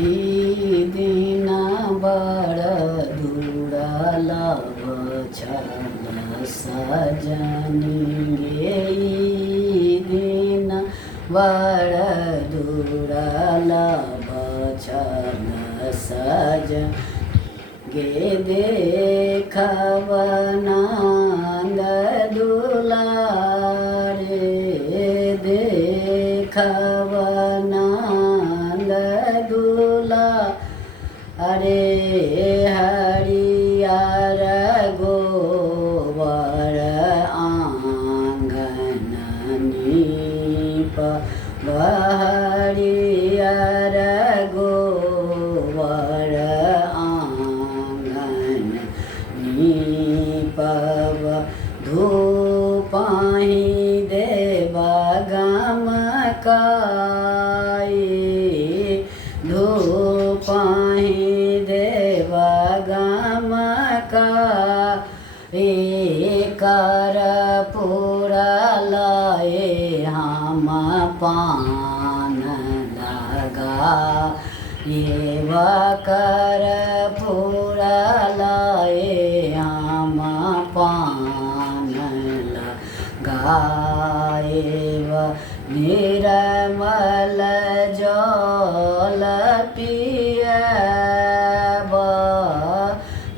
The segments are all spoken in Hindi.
ई दिन बड़ दुर्लभ छल सजनी गे, ई दिन बड़ दुर्लभ छल सजन गे। देखब नंद दुलारे, देखब नंद दुला अरे हरियर गोबर आंगन नीप, हरियर गोबर आंगन नीपब। धूपहि देब गमकाई, धूपहि देब गमकाई। कर्पूर लाए हम पान लगा, एव कर्पूर लाए हम पान लगाएव। निर्मल जल पियब,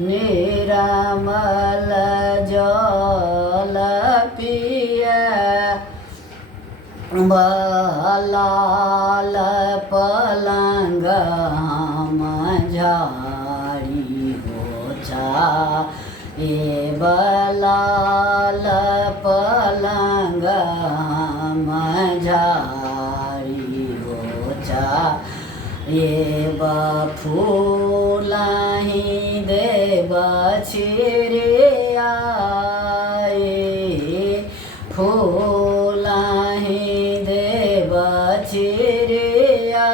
निर्मल जल पियब। लाल पलंग हम झाड़ी हो एव, लाल पलंग हम झाड़ी हो एव। फूलहि देब छिड़ियाए, फूलहि देब छिड़ियाए।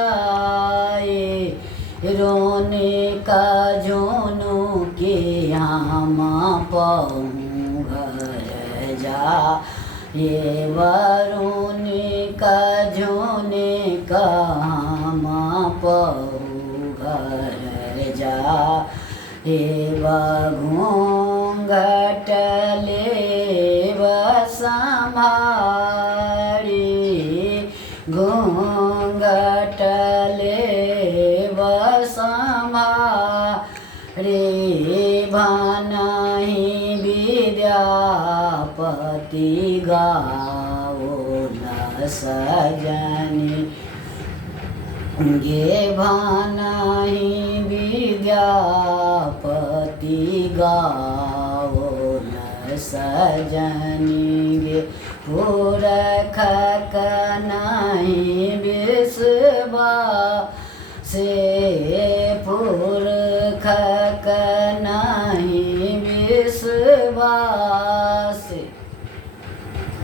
रोनिका जोनु के हम पहुँ घर जा, ये वरुणिका जोने का हम पहुँ घर जा। एव घूंघट लेब संभारी, घूंघट लेब संभारी। भानहि विद्यापति गाओल सजनी गे, भानहि विद्यापति गाओल सजनी गे। पुरख नहीं विश्वा से पुरख